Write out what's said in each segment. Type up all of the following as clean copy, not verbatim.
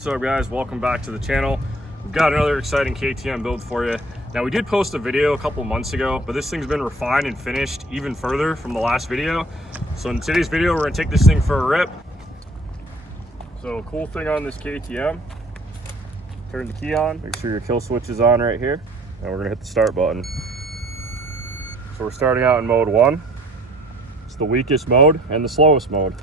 What's up guys, welcome back to the channel. We've got another exciting KTM build for you. Now we did post a video a couple months ago, but this thing's been refined and finished even further from the last video. So in today's video, we're gonna take this thing for a rip. So cool thing on this KTM, turn the key on, make sure your kill switch is on right here, and we're gonna hit the start button. So we're starting out in mode 1. It's the weakest mode and the slowest mode.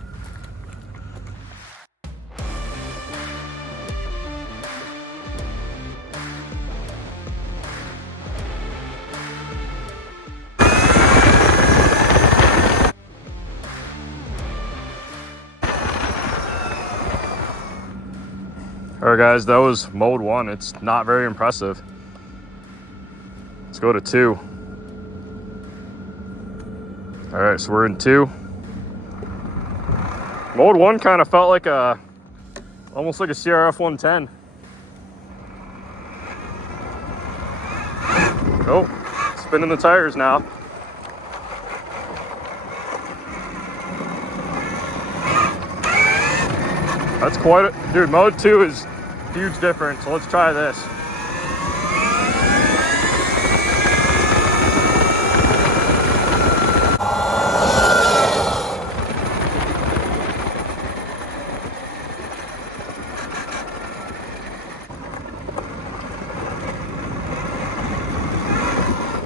All right guys, that was mode 1. It's not very impressive. Let's go to 2. All right, so we're in 2. Mode 1 kind of felt like almost like a CRF 110. Oh, spinning the tires now. That's quite a, dude, mode 2 is huge difference. So let's try this.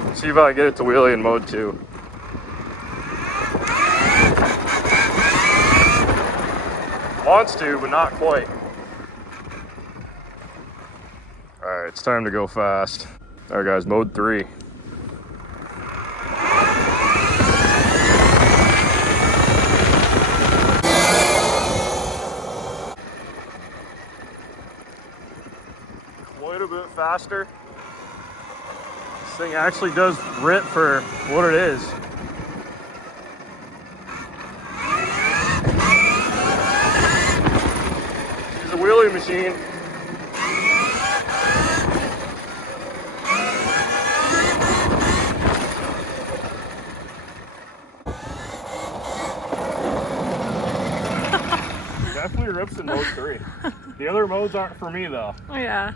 Let's see if I can get it to wheelie in mode 2. Wants to, but not quite. All right, it's time to go fast. All right, guys, mode 3. Quite a bit faster. This thing actually does rip for what it is. It's a wheelie machine. Definitely rips in mode 3. The other modes aren't for me though. Oh yeah.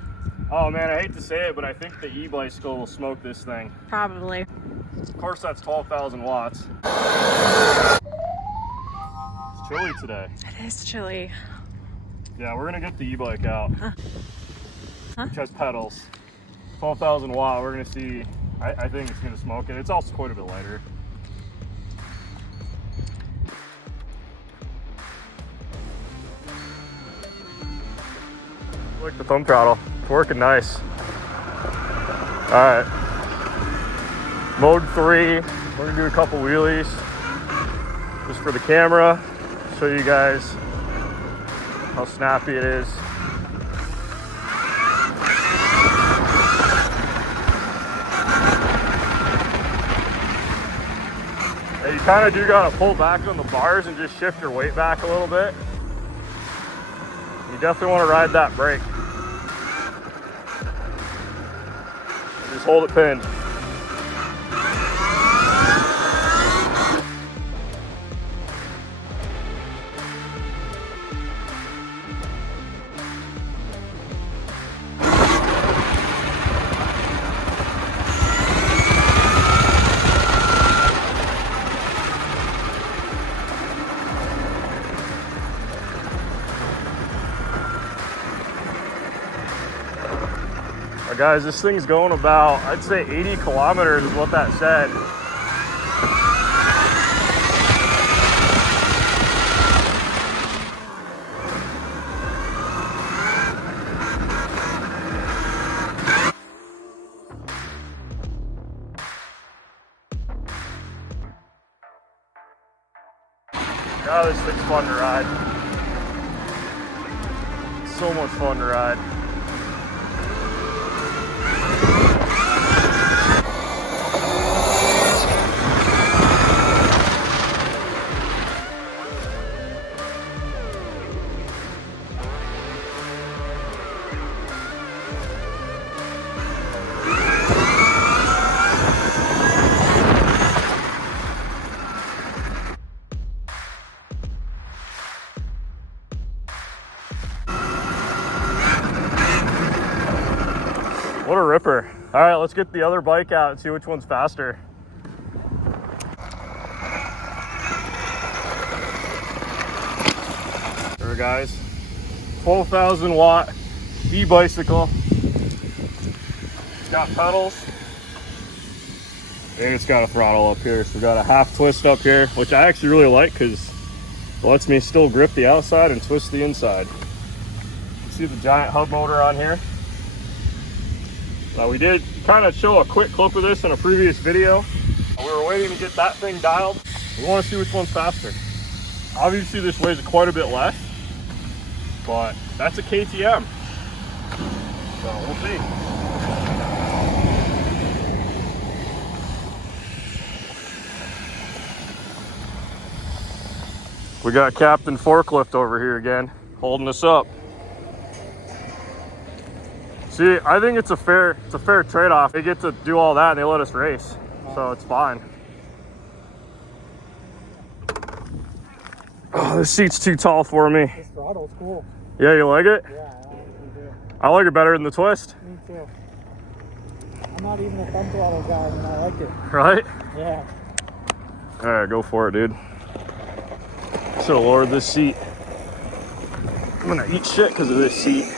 Oh man, I hate to say it, but I think the e-bicycle will smoke this thing. Probably. Of course, that's 12,000 watts. It's chilly today. It is chilly. Yeah, we're gonna get the e-bike out. Huh? Which has pedals. 12,000 watt, we're gonna see. I think it's gonna smoke it. It's also quite a bit lighter. I like the thumb throttle. It's working nice. All right. Mode 3. We're gonna do a couple wheelies just for the camera. Show you guys how snappy it is. And you kind of do gotta pull back on the bars and just shift your weight back a little bit. You definitely want to ride that brake. Just hold it pinned. Guys, this thing's going about, I'd say 80 kilometers is what that said. God, this thing's fun to ride. So much fun to ride. What a ripper. All right, let's get the other bike out and see which one's faster. There, guys. 12,000 watt e-bicycle. It's got pedals. And it's got a throttle up here. So we got a half twist up here, which I actually really like because it lets me still grip the outside and twist the inside. You see the giant hub motor on here. Now we did kind of show a quick clip of this in a previous video. We were waiting to get that thing dialed. We want to see which one's faster. Obviously this weighs quite a bit less, but that's a KTM. So we'll see. We got Captain Forklift over here again, holding us up. See, I think it's a fair trade-off. They get to do all that and they let us race, so it's fine. Oh, this seat's too tall for me. This throttle's cool. Yeah, you like it? Yeah, I honestly do. I like it better than the twist. Me too. I'm not even a thumb throttle guy and I like it. Right? Yeah. All right, go for it, dude. Should have lowered this seat. I'm gonna eat shit because of this seat.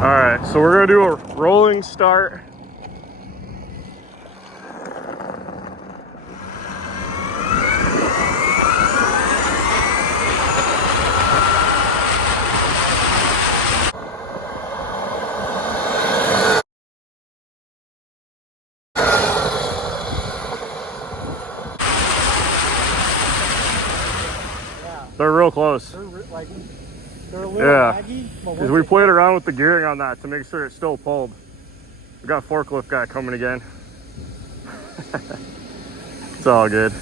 All right, so we're gonna do a rolling start. They're real close. They're a little laggy. Because we played around with the gearing on that to make sure it still pulled. We got a forklift guy coming again. It's all good.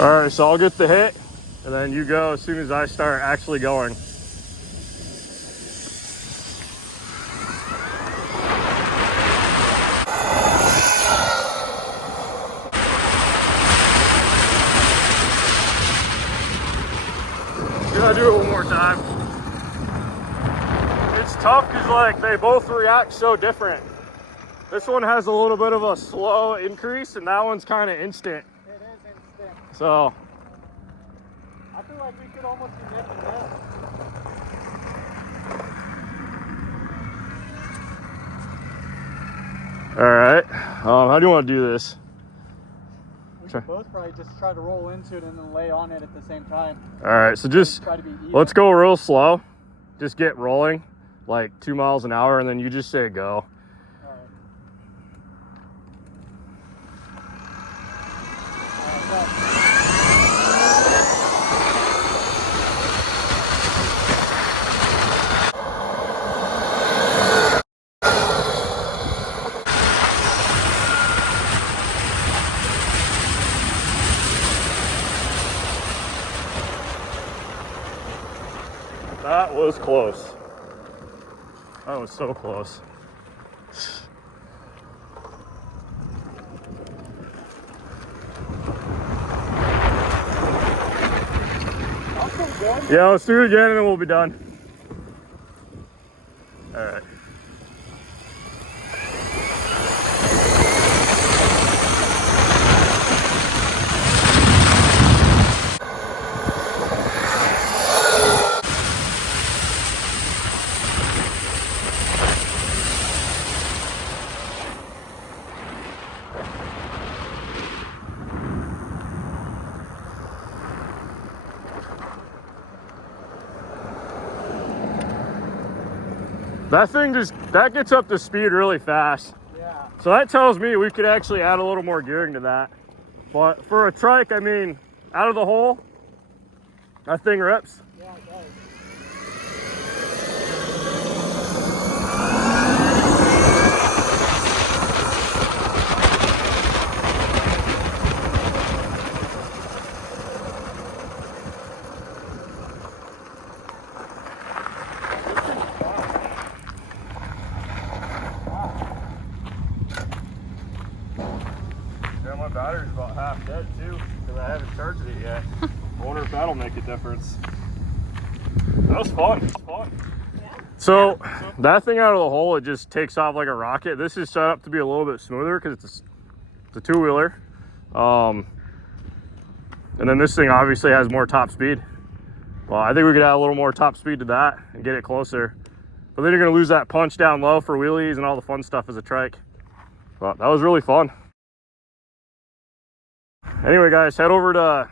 All right, so I'll get the hit and then you go as soon as I start actually going. I'll do it one more time. It's tough because like they both react so different. This one has a little bit of a slow increase and that one's kind of instant. It is instant. So I feel like we could almost be nip and nip. all right, how do you want to do this? We could both probably just try to roll into it and then lay on it at the same time. All right, so just try to be even. Let's go real slow. Just get rolling like 2 miles an hour and then you just say go. All right. That was close. That was so close. Yeah, let's do it again and then we'll be done. All right. That thing that gets up to speed really fast. Yeah. So that tells me we could actually add a little more gearing to that. But for a trike, I mean, out of the hole, that thing rips. Yeah, it does. Yeah, my battery's about half dead too, because I haven't charged it yet. I wonder if that'll make a difference. That was fun. So that thing out of the hole, it just takes off like a rocket. This is set up to be a little bit smoother because it's a two-wheeler. And then this thing obviously has more top speed. Well, I think we could add a little more top speed to that and get it closer. But then you're gonna lose that punch down low for wheelies and all the fun stuff as a trike. But that was really fun. Anyway, guys, head over to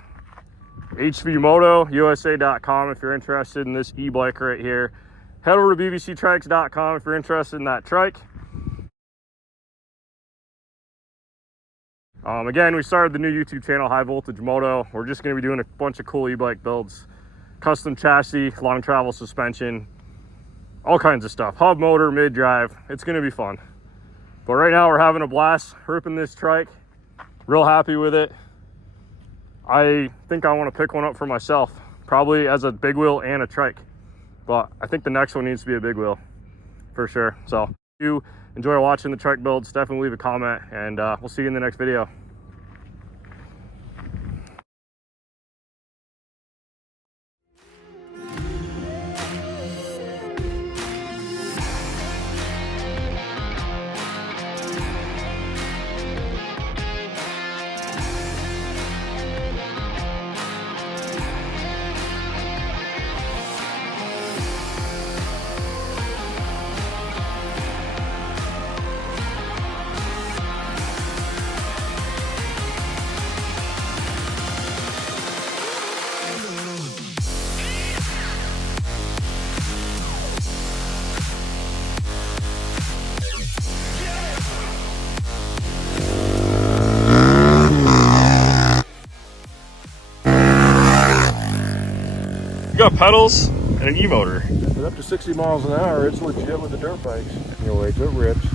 hvmotousa.com if you're interested in this e-bike right here. Head over to bbctrikes.com if you're interested in that trike. Again, we started the new YouTube channel, High Voltage Moto. We're just going to be doing a bunch of cool e-bike builds. Custom chassis, long travel suspension, all kinds of stuff. Hub motor, mid-drive. It's going to be fun. But right now we're having a blast ripping this trike. Real happy with it. I think I want to pick one up for myself, probably as a big wheel and a trike. But I think the next one needs to be a big wheel for sure. So if you enjoy watching the trike builds, definitely leave a comment, and we'll see you in the next video. You got pedals and an e-motor. But up to 60 miles an hour, it's legit with the dirt bikes. You know, it rips.